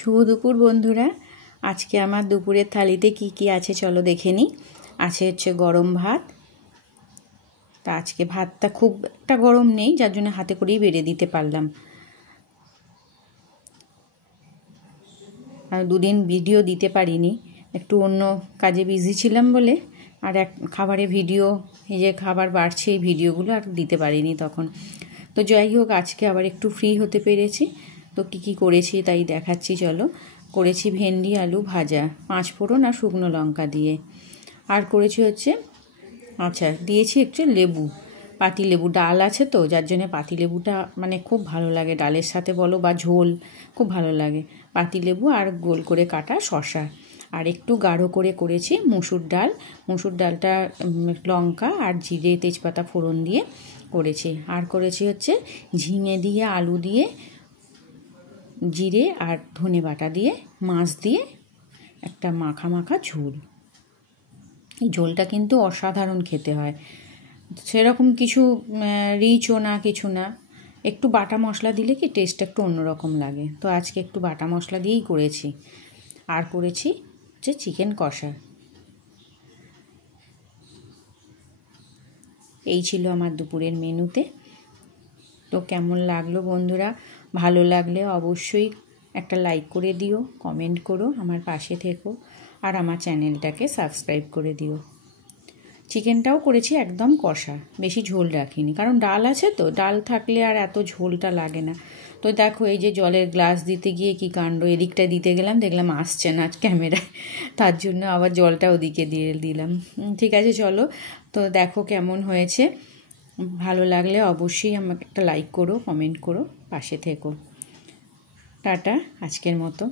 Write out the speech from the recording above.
শুভ দুপুর বন্ধুরা। আজকে আমার দুপুরের থালিতে কি কি আছে চলো দেখে নিই। আছে হচ্ছে গরম ভাত। তা আজকে ভাতটা খুব একটা গরম নেই, যার জন্য হাতে করেই বেড়ে দিতে পারলাম। আর দুদিন ভিডিও দিতে পারিনি, একটু অন্য কাজে বিজি ছিলাম বলে। আর এক খাবারের ভিডিও, এই যে খাবার বাড়ছে এই ভিডিওগুলো আর দিতে পারিনি তখন। তো যাই হোক, আজকে আবার একটু ফ্রি হতে পেরেছি। তো কী করেছি তাই দেখাচ্ছি চলো। করেছি ভেন্ডি আলু ভাজা, 5 ফোড়ন আর শুকনো লঙ্কা দিয়ে। আর করেছি হচ্ছে দিয়েছি একটু লেবু, পাতি লেবু। ডাল আছে তো, যার জন্য পাতি লেবুটা মানে খুব ভালো লাগে, ডালের সাথে বলো বা ঝোল খুব ভালো লাগে। পাতি লেবু আর গোল করে কাটা শসা। আর একটু গাঢ় করে করেছি মুসুর ডাল। মুসুর ডালটা লঙ্কা আর জিরে তেজপাতা ফোড়ন দিয়ে করেছি। আর করেছি হচ্ছে ঝিঙে দিয়ে আলু দিয়ে জিরে আর ধনে বাটা দিয়ে মাছ দিয়ে একটা মাখা মাখা ঝোল। এই ঝোলটা কিন্তু অসাধারণ খেতে হয়, সেরকম কিছু রিচও না, কিছু না। একটু বাটা মশলা দিলে কি টেস্টটা একটু অন্যরকম লাগে। তো আজকে একটু বাটা মশলা দিয়েই করেছি। আর করেছি হচ্ছে চিকেন কষা। এই ছিল আমার দুপুরের মেনুতে। তো কেমন লাগলো বন্ধুরা? ভালো লাগলে অবশ্যই একটা লাইক করে দিও, কমেন্ট করো, আমার পাশে থেকো, আর আমার চ্যানেলটাকে সাবস্ক্রাইব করে দিও। চিকেনটাও করেছি একদম কষা, বেশি ঝোল রাখিনি, কারণ ডাল আছে তো, ডাল থাকলে আর এত ঝোলটা লাগে না। তো দেখো, এই যে জলের গ্লাস দিতে গিয়ে কি কাণ্ড, এদিকটা দিতে গেলাম, দেখলাম আসছে না ক্যামেরায়, তার জন্য আবার জলটা ওদিকে দিয়ে দিলাম। ঠিক আছে চলো, তো দেখো কেমন হয়েছে। ভালো লাগলে অবশ্যই আমাকে একটা লাইক করো, কমেন্ট করো, পাশে থেকো। টাটা, আজকের মতো।